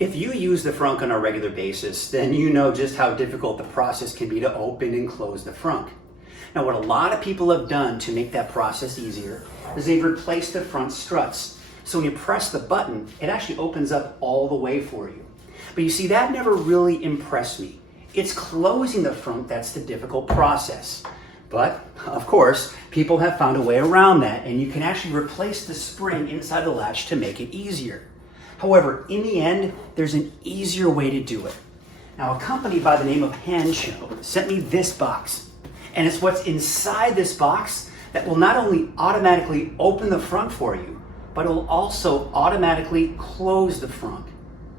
If you use the frunk on a regular basis, then you know just how difficult the process can be to open and close the frunk. Now, what a lot of people have done to make that process easier is they've replaced the front struts. So when you press the button, it actually opens up all the way for you. But you see, that never really impressed me. It's closing the frunk that's the difficult process. But, of course, people have found a way around that, and you can actually replace the spring inside the latch to make it easier. However, in the end, there's an easier way to do it. Now, a company by the name of Hansshow sent me this box, and it's what's inside this box that will not only automatically open the frunk for you, but it will also automatically close the frunk.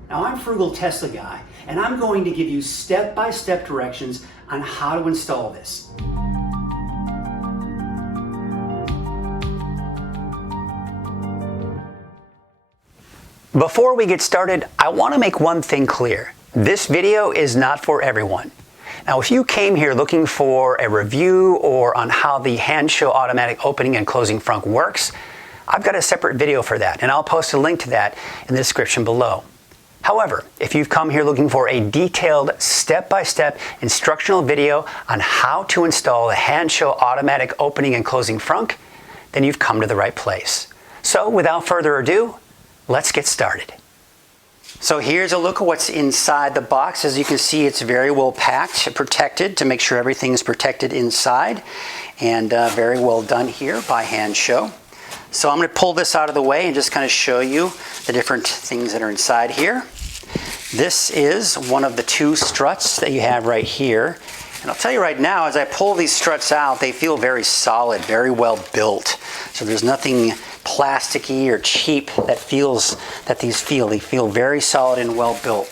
Now, I'm Frugal Tesla Guy, and I'm going to give you step-by-step directions on how to install this. Before we get started, I want to make one thing clear. This video is not for everyone. Now, if you came here looking for a review or on how the Hansshow automatic opening and closing frunk works, I've got a separate video for that, and I'll post a link to that in the description below. However, if you've come here looking for a detailed step-by-step instructional video on how to install the Hansshow automatic opening and closing frunk, then you've come to the right place. So without further ado, let's get started. So here's a look at what's inside the box. As you can see, it's very well packed, protected to make sure everything is protected inside, and very well done here by Hansshow. So I'm going to pull this out of the way and just kind of show you the different things that are inside here. This is one of the two struts that you have right here. And I'll tell you right now, as I pull these struts out, they feel very solid, very well built. So there's nothing plasticky or cheap these feel. They feel very solid and well built.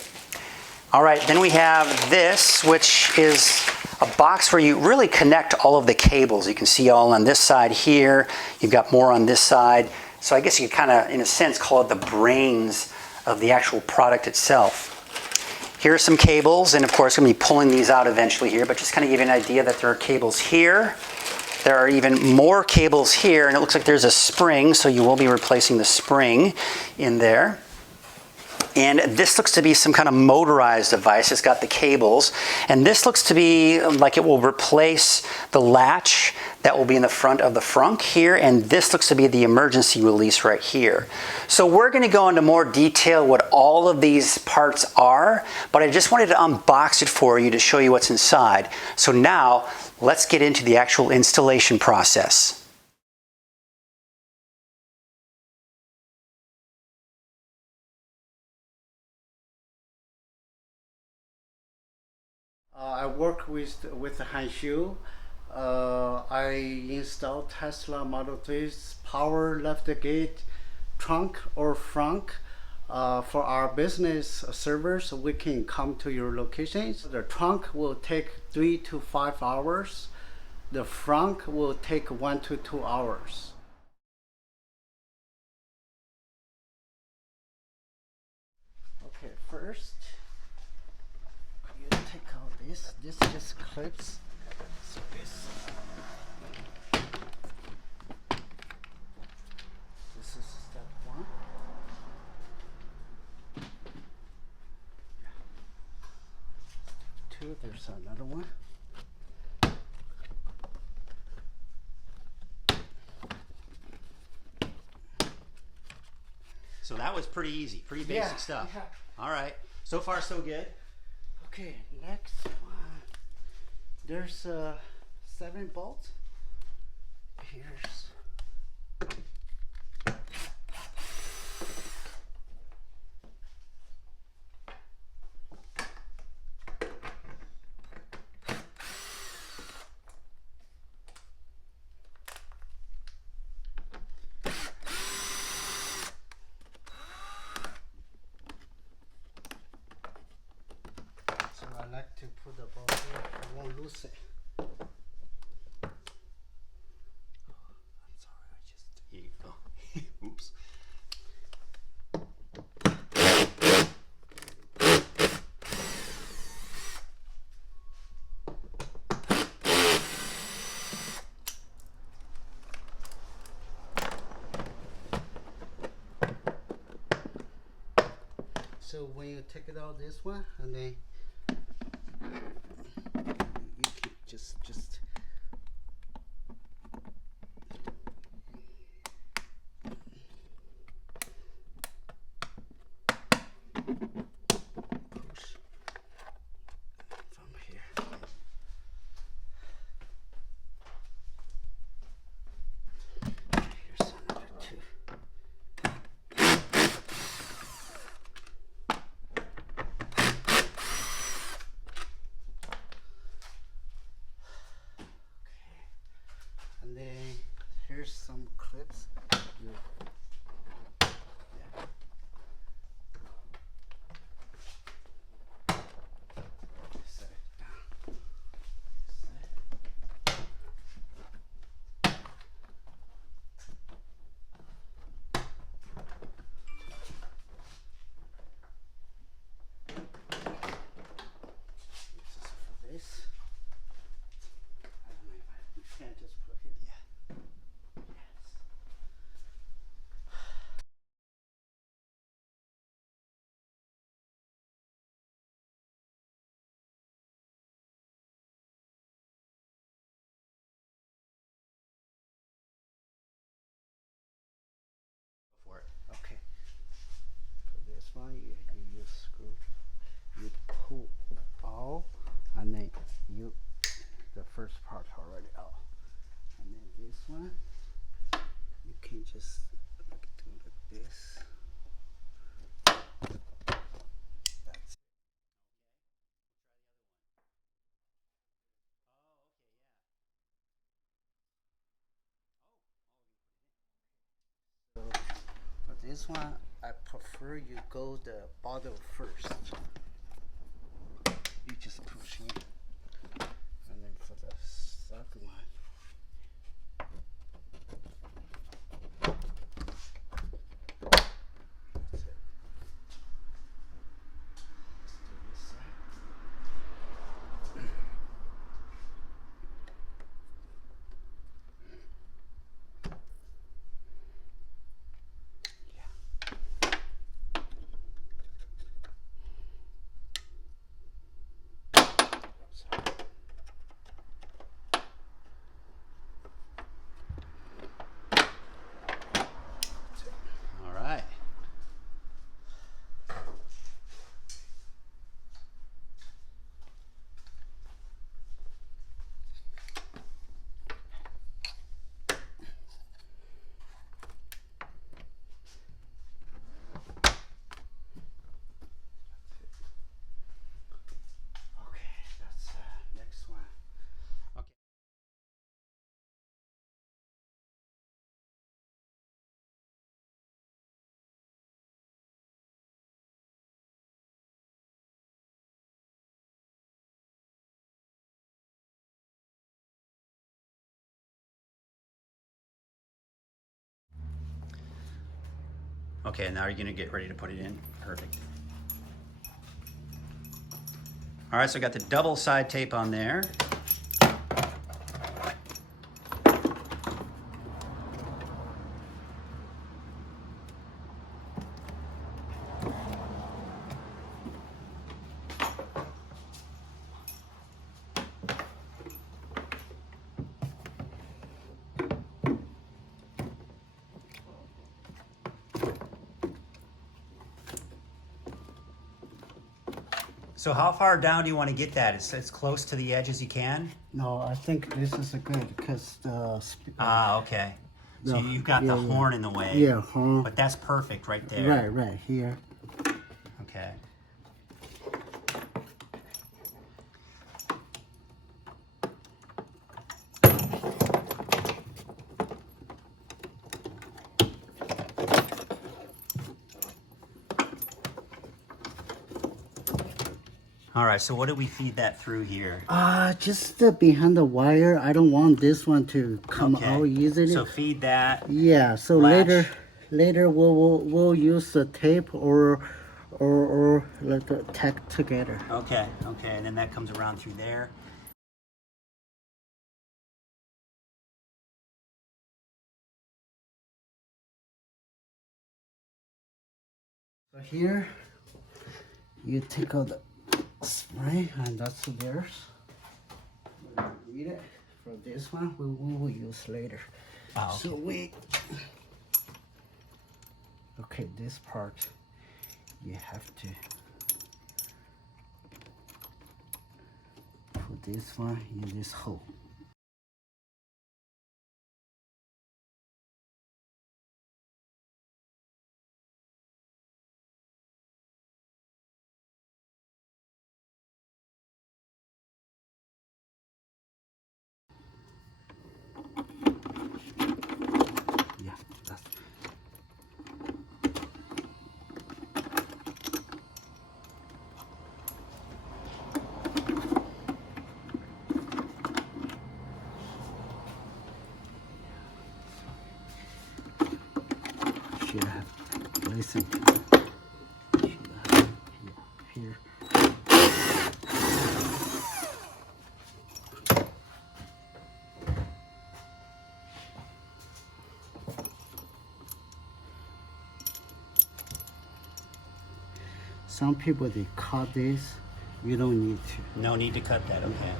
All right, then we have this, which is a box where you really connect all of the cables. You can see all on this side here. You've got more on this side. So I guess you could kind of, in a sense, call it the brains of the actual product itself. Here are some cables, and of course I'm going to be pulling these out eventually here, but just kind of give you an idea that there are cables here. There are even more cables here, and it looks like there's a spring, so you will be replacing the spring in there. And this looks to be some kind of motorized device. It's got the cables, and this looks to be like it will replace the latch that will be in the front of the frunk here, and this looks to be the emergency release right here. So we're going to go into more detail what all of these parts are, but I just wanted to unbox it for you to show you what's inside. So now let's get into the actual installation process. I work with Hansshow. I install Tesla Model 3's power left gate trunk or frunk. For our business servers, we can come to your locations. The trunk will take 3 to 5 hours. The frunk will take 1 to 2 hours. Okay, first you take out this. This just clips. So this is step 1. Step 2, there's another one. So that was pretty easy, pretty basic stuff. Yeah. All right, so far so good. Okay, next one. There's 7 bolts. Here's I like to put the bolt here, I won't lose it. I'm sorry, here you go. Oops. So when you take it out this one, and then you can just push from here. Here's another two. And then here's some clips. Set it down. This is for this. I don't know if I can just put here. Yeah. Yes. For it. Okay. For this one, you use screw. You pull out, and then you the first part already out. And then this one, you can just do like this. That's it. So for this one, I prefer you go the bottom first. You just push in, and then for the second one, that's it. Let's do this side. Yeah. All right. Okay, that's next one. Okay. Okay, now you're gonna get ready to put it in. Perfect. All right, so I got the double side tape on there. So how far down do you want to get that? It's as close to the edge as you can? No, I think this is good because the Ah, okay. So you've got the horn in the way. Yeah, horn. But that's perfect right there. Right here. Okay. All right, so what do we feed that through here? Just behind the wire. I don't want this one to come out easily. So feed that. Yeah. So latch. later we'll use the tape or let the tack together. Okay, and then that comes around through there. So here You take out the spring, and that's theirs. We don't need it. For this one, we will use later. Oh, okay. So okay, this part, you have to put this one in this hole. Yeah, that's. Should have listen. Should have here. Some people they cut this. You don't need to. No need to cut that, okay.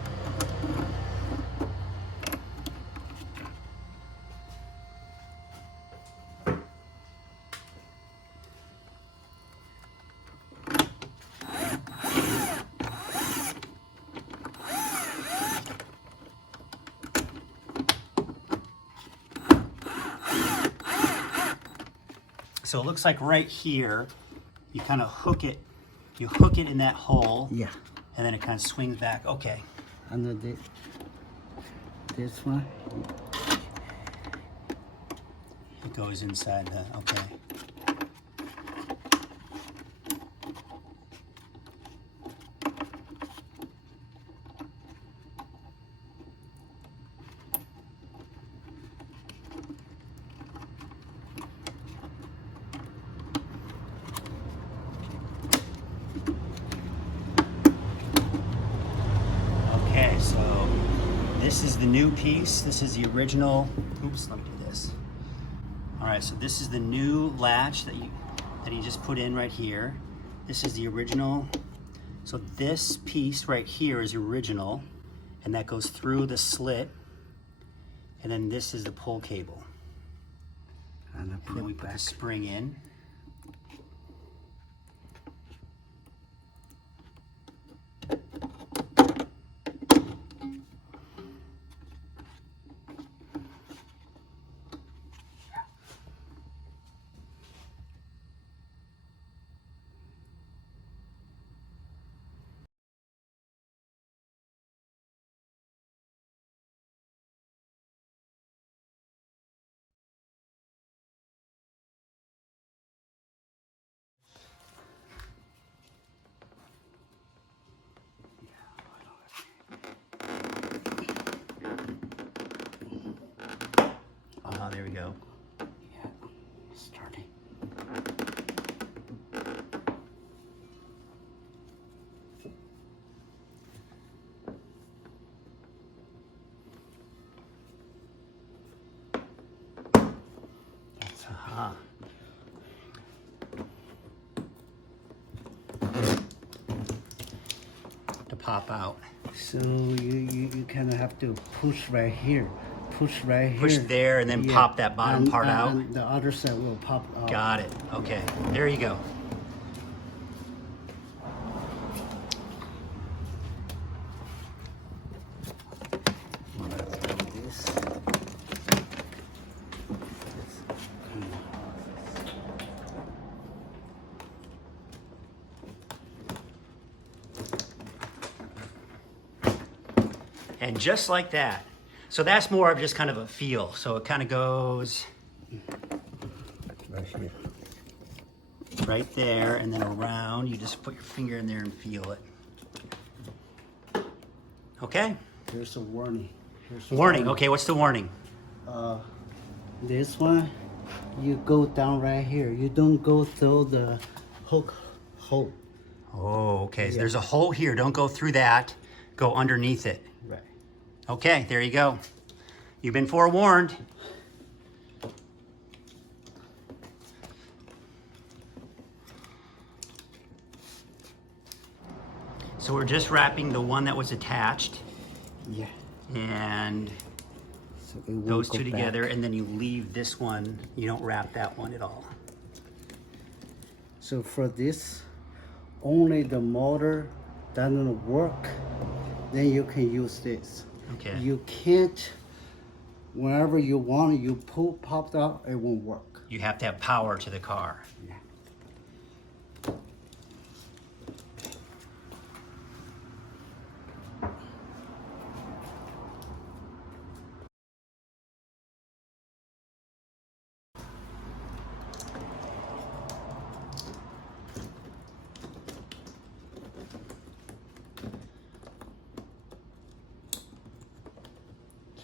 So it looks like right here, you kind of hook it, in that hole. Yeah. And then it kind of swings back. Okay. And then this one. It goes inside the, okay. Okay, so this is the new piece. This is the original. Oops, let me do this. All right, so this is the new latch that you just put in right here. This is the original. So this piece right here is original, and that goes through the slit. And then this is the pull cable. And then we put the spring in. There we go. Yeah, starting. To pop out. So you kind of have to push right here. Push right here. Push there and then pop that bottom part out. And the other side will pop out. Got it. Okay. There you go. And just like that. So that's more of just kind of a feel. So it kind of goes Right here. right there and then around. You just put your finger in there and feel it. Okay. Here's a warning. Warning. Okay, what's the warning? This one, you go down right here. You don't go through the hook hole. Oh, okay. So there's a hole here. Don't go through that. Go underneath it. Right. Okay, there you go. You've been forewarned. So we're just wrapping the one that was attached, Yeah. and So it will those go two together, back. and then you leave this one. You don't wrap that one at all. So for this, only the motor doesn't work, then you can use this. Okay. You can't, whenever you want, you pull, pop out, it won't work. You have to have power to the car. Yeah.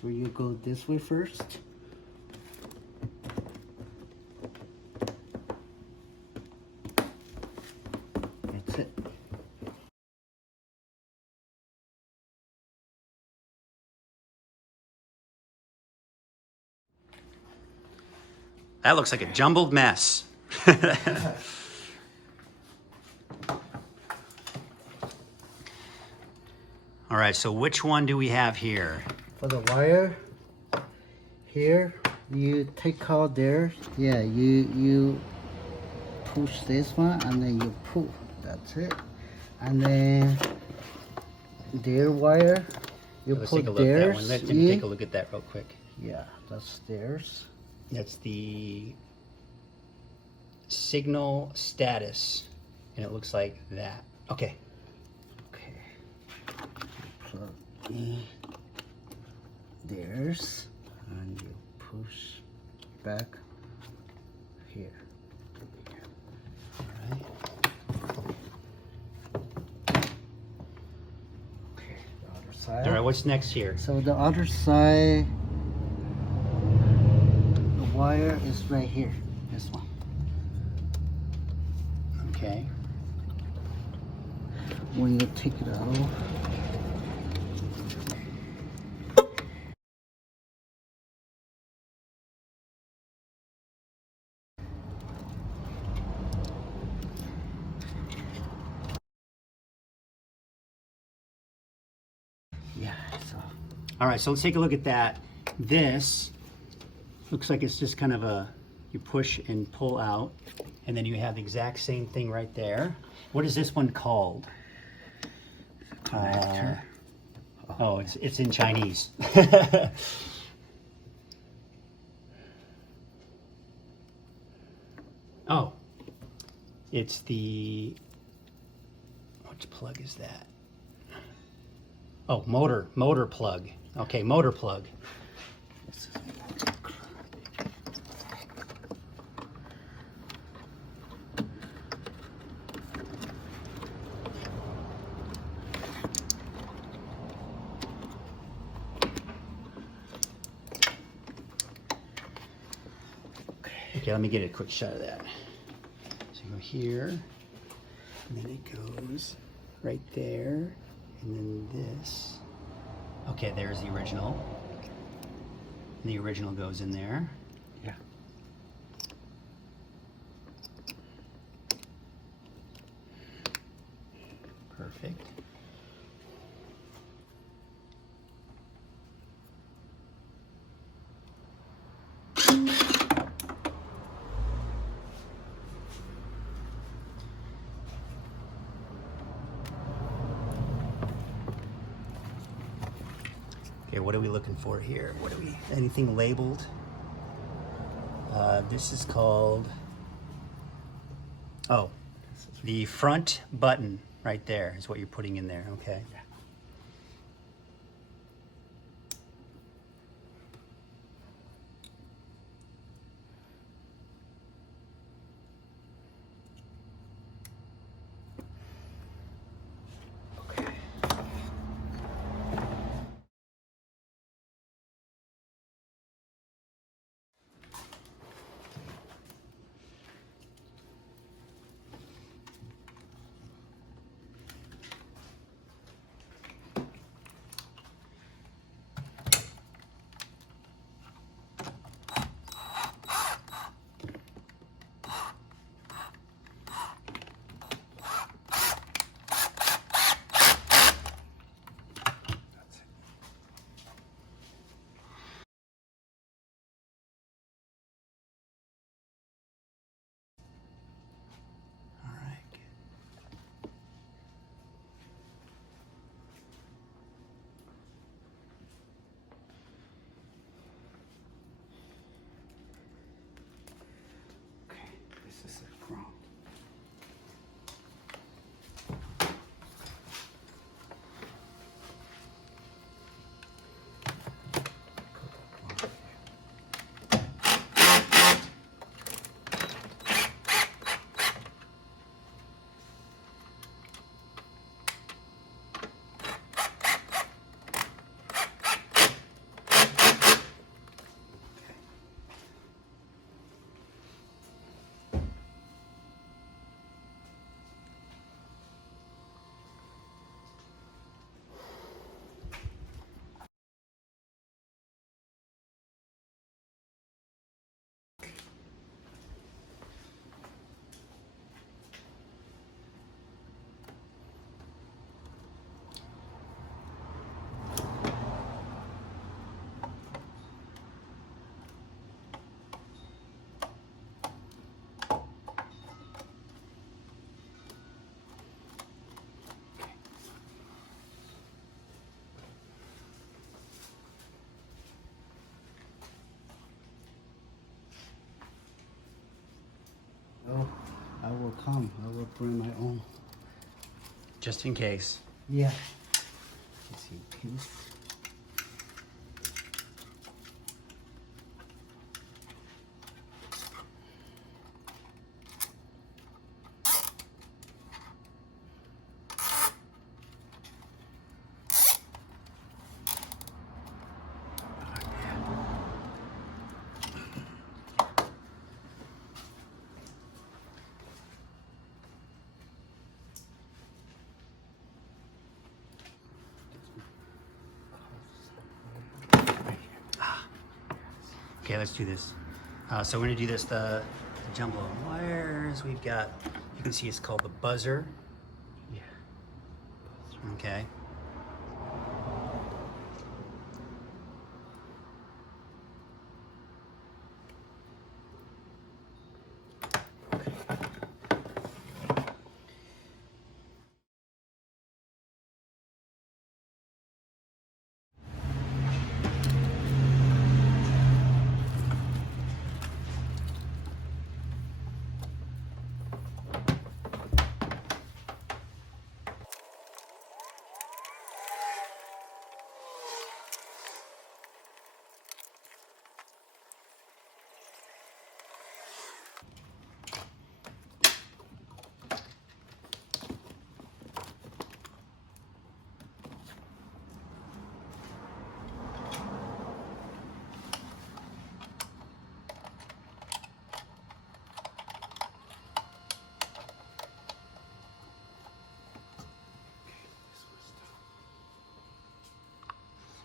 So you go this way first. That's it. That looks like a jumbled mess. All right, so which one do we have here? For the wire, here, you take out there. Yeah, you push this one and then you pull. That's it. And then their wire, you Let's put take a look at that theirs one. Let in. me take a look at that real quick. Yeah, that's theirs. That's the signal status, and it looks like that. Okay. Okay. Plug in theirs, and you push back here. All right. Okay, the other side. All right, what's next here? So the other side, the wire is right here. This one. Okay. When you take it out, yeah. So All right, so let's take a look at that. This looks like it's just kind of a, you push and pull out, and then you have the exact same thing right there. What is this one called? connector. Oh, it's in Chinese. Oh, it's the, which plug is that? Oh, motor plug. Okay, motor plug. Okay, let me get a quick shot of that. So you go here, and then it goes right there, and then this. Okay, there's the original. And the original goes in there. Yeah. Perfect. Okay, what are we looking for here? What are we, anything labeled? This is called, oh, the front button right there is what you're putting in there, okay. will come. I will bring my own. Just in case. Yeah. Just in case. Okay, let's do this. So we're gonna do this, the jumbo wires. We've got, you can see it's called the buzzer. Yeah. Okay.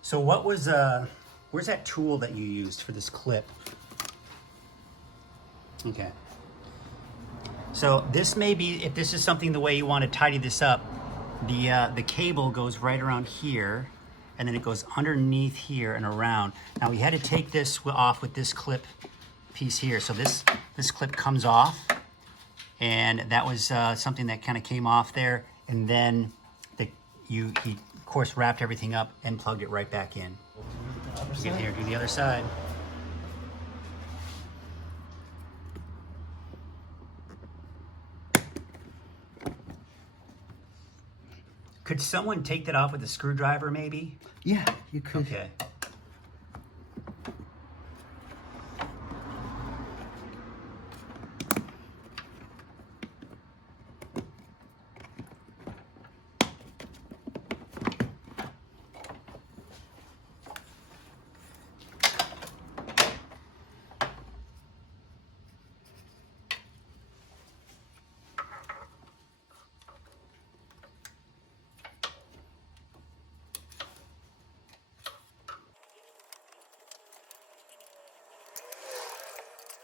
So what was, where's that tool that you used for this clip? Okay. So this may be, if this is something the way you want to tidy this up, the cable goes right around here, and then it goes underneath here and around. Now we had to take this off with this clip piece here. So this clip comes off, and that was something that kind of came off there, and then he of course wrapped everything up and plugged it right back in. Get here, do the other side. Could someone take that off with a screwdriver maybe? Yeah, you could. Okay.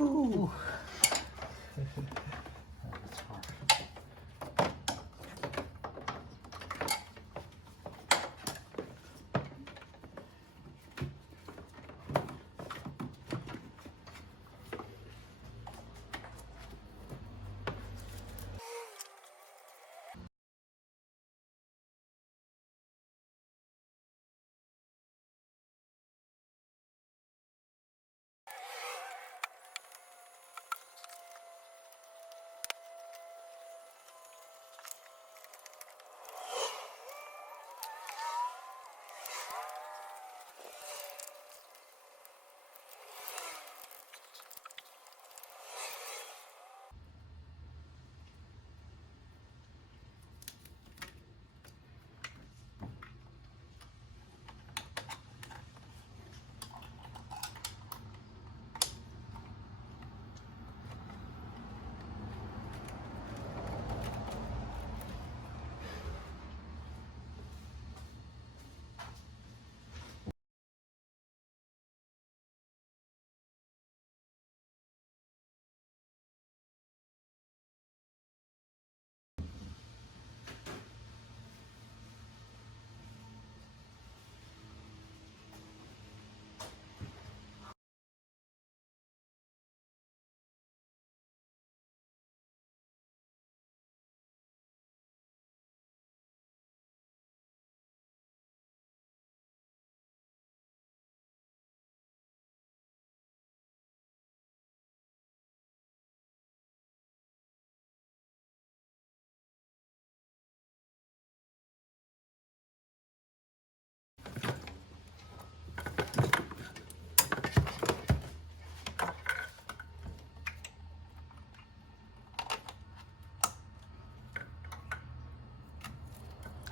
Ooh.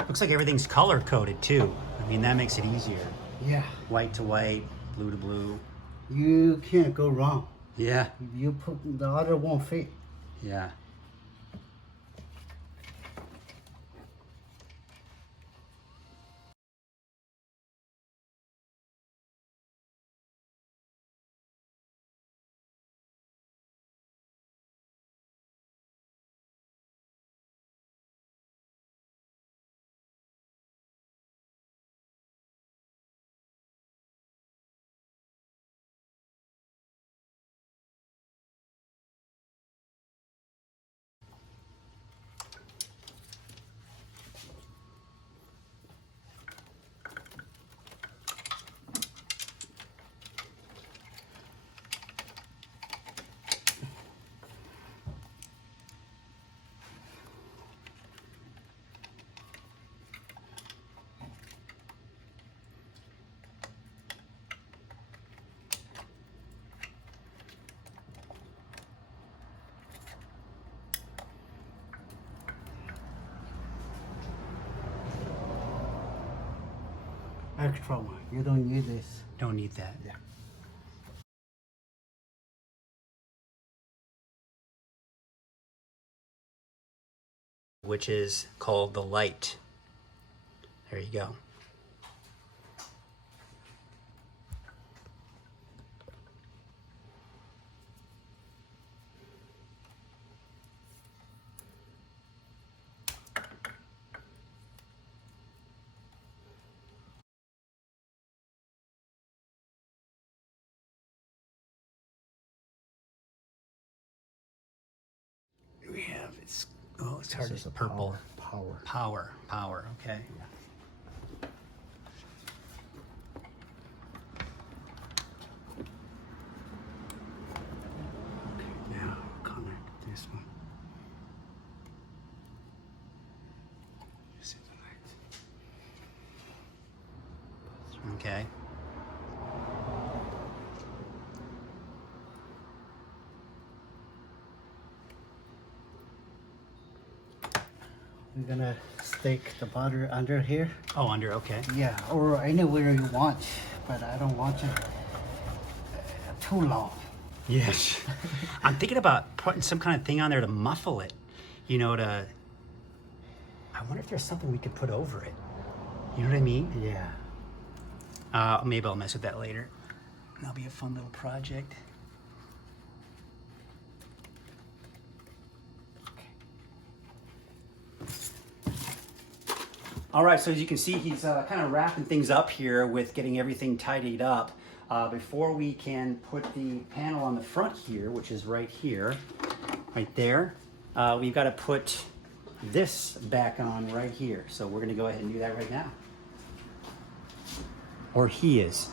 Looks like everything's color coded too. I mean, that makes it easier. Yeah. White to white, blue to blue. You can't go wrong. Yeah. If you put the other won't fit. Yeah. Extra one. You don't need this. Don't need that. Yeah. Which is called the light. There you go. We have it's hard This to is a purple. Power. Power, okay. Now connect this one. You see the light. Okay. We're gonna stick the butter under here. Oh, under, okay. Yeah, or anywhere you want, but I don't want it too long. Yes. I'm thinking about putting some kind of thing on there to muffle it. You know, I wonder if there's something we could put over it. You know what I mean? Yeah. Maybe I'll mess with that later. That'll be a fun little project. All right, so as you can see, he's kind of wrapping things up here with getting everything tidied up. Before we can put the panel on the front here, which is right here, right there, we've got to put this back on right here. So we're going to go ahead and do that right now. Or he is.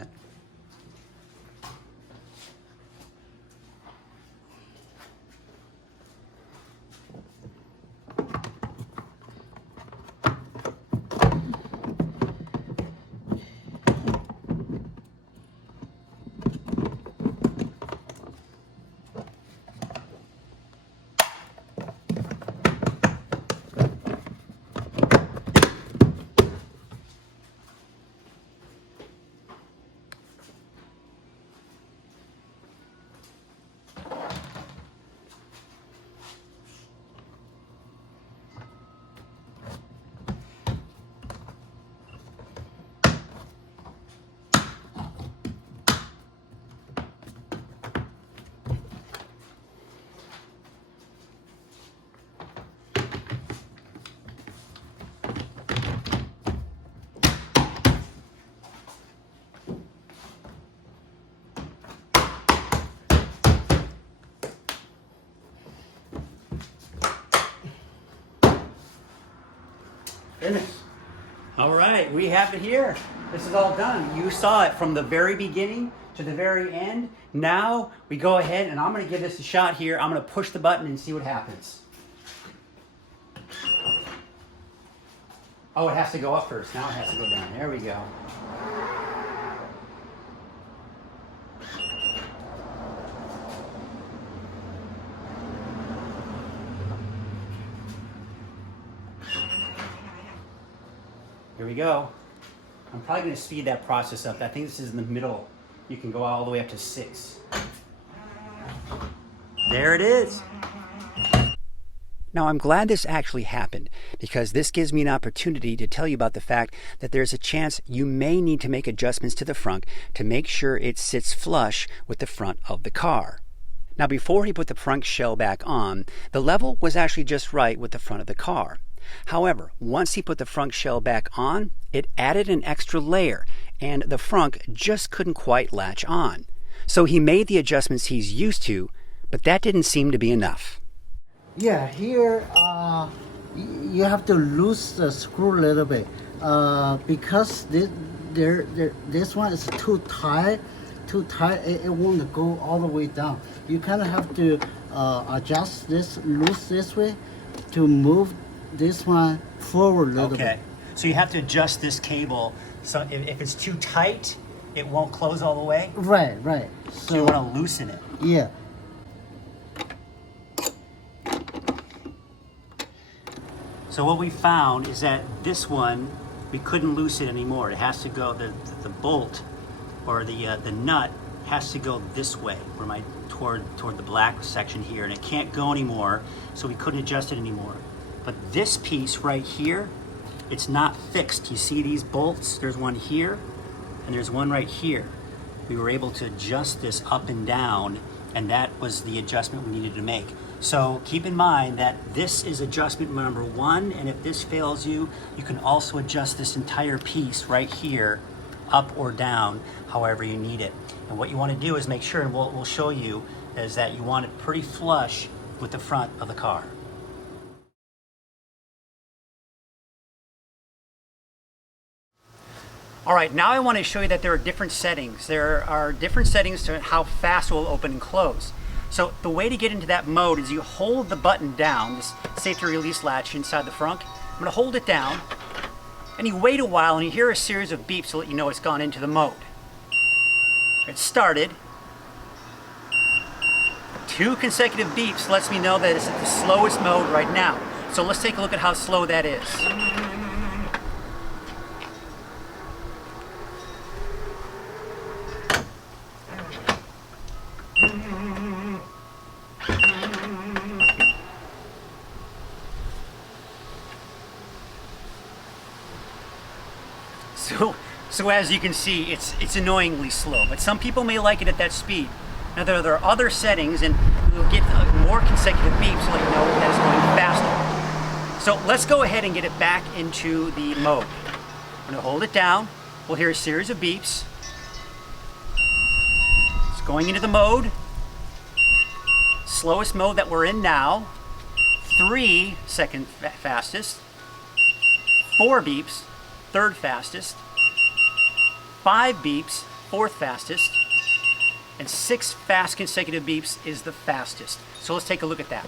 that. Finish. All right, we have it here. This is all done. You saw it from the very beginning to the very end. Now we go ahead and I'm going to give this a shot here. I'm going to push the button and see what happens. Oh, it has to go up first. Now it has to go down. There we go. Here we go. I'm probably going to speed that process up. I think this is in the middle. You can go all the way up to 6. There it is. Now, I'm glad this actually happened because this gives me an opportunity to tell you about the fact that there's a chance you may need to make adjustments to the frunk to make sure it sits flush with the front of the car. Now, before he put the frunk shell back on, the level was actually just right with the front of the car. However, once he put the frunk shell back on, it added an extra layer and the frunk just couldn't quite latch on. So he made the adjustments he's used to, but that didn't seem to be enough. Yeah, here you have to loose the screw a little bit because this one is too tight. It won't go all the way down. You kind of have to adjust this loose this way to move this one forward a little bit. Okay, so you have to adjust this cable. So if it's too tight, it won't close all the way? Right. So you want to loosen it. Yeah. So what we found is that this one, we couldn't loosen it anymore. It has to go, the bolt or the nut has to go this way, toward the black section here, and it can't go anymore, so we couldn't adjust it anymore. But this piece right here, it's not fixed. You see these bolts? There's one here, and there's one right here. We were able to adjust this up and down, and that was the adjustment we needed to make. So keep in mind that this is adjustment number 1, and if this fails you, you can also adjust this entire piece right here, up or down, however you need it. And what you want to do is make sure, and we'll show you, is that you want it pretty flush with the front of the car. All right, now I want to show you that there are different settings. There are different settings to how fast it will open and close. So the way to get into that mode is you hold the button down, this safety release latch inside the frunk. I'm going to hold it down, and you wait a while and you hear a series of beeps to let you know it's gone into the mode. It started. 2 consecutive beeps lets me know that it's at the slowest mode right now. So let's take a look at how slow that is. So as you can see, it's annoyingly slow, but some people may like it at that speed. Now there are other settings, and you'll get more consecutive beeps to let you know that it's going faster. So let's go ahead and get it back into the mode. I'm going to hold it down. We'll hear a series of beeps. It's going into the mode. Slowest mode that we're in now. 3 second fastest. 4 beeps, 3rd fastest. 5 beeps, fourth fastest, and 6 fast consecutive beeps is the fastest. So let's take a look at that.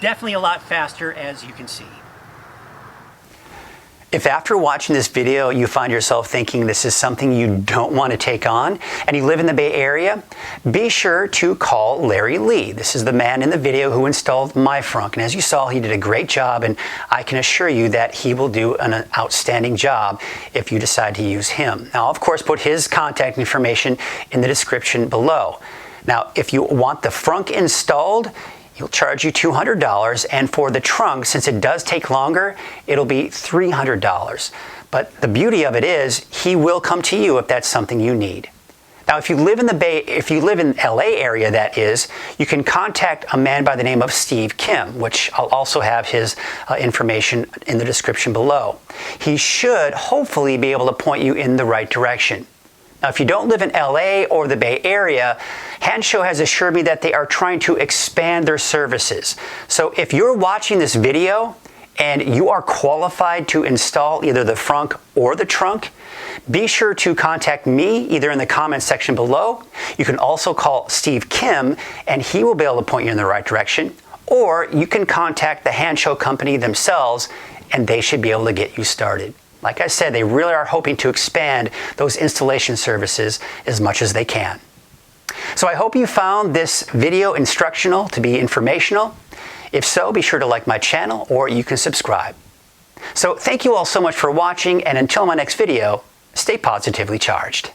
Definitely a lot faster, as you can see. If after watching this video you find yourself thinking this is something you don't want to take on and you live in the Bay Area, be sure to call Larry Lee. This is the man in the video who installed my frunk, and as you saw, he did a great job, and I can assure you that he will do an outstanding job if you decide to use him. Now, I'll of course put his contact information in the description below. Now, if you want the frunk installed, he'll charge you $200, and for the trunk, since it does take longer, it'll be $300. But the beauty of it is, he will come to you if that's something you need. Now, if you live in LA area, that is, you can contact a man by the name of Steve Kim, which I'll also have his information in the description below. He should hopefully be able to point you in the right direction. Now, if you don't live in LA or the Bay Area, Hansshow has assured me that they are trying to expand their services. So if you're watching this video and you are qualified to install either the frunk or the trunk, be sure to contact me either in the comments section below. You can also call Steve Kim and he will be able to point you in the right direction. Or you can contact the Hansshow company themselves and they should be able to get you started. Like I said, they really are hoping to expand those installation services as much as they can. So I hope you found this video instructional to be informational. If so, be sure to like my channel or you can subscribe. So thank you all so much for watching, and until my next video, stay positively charged.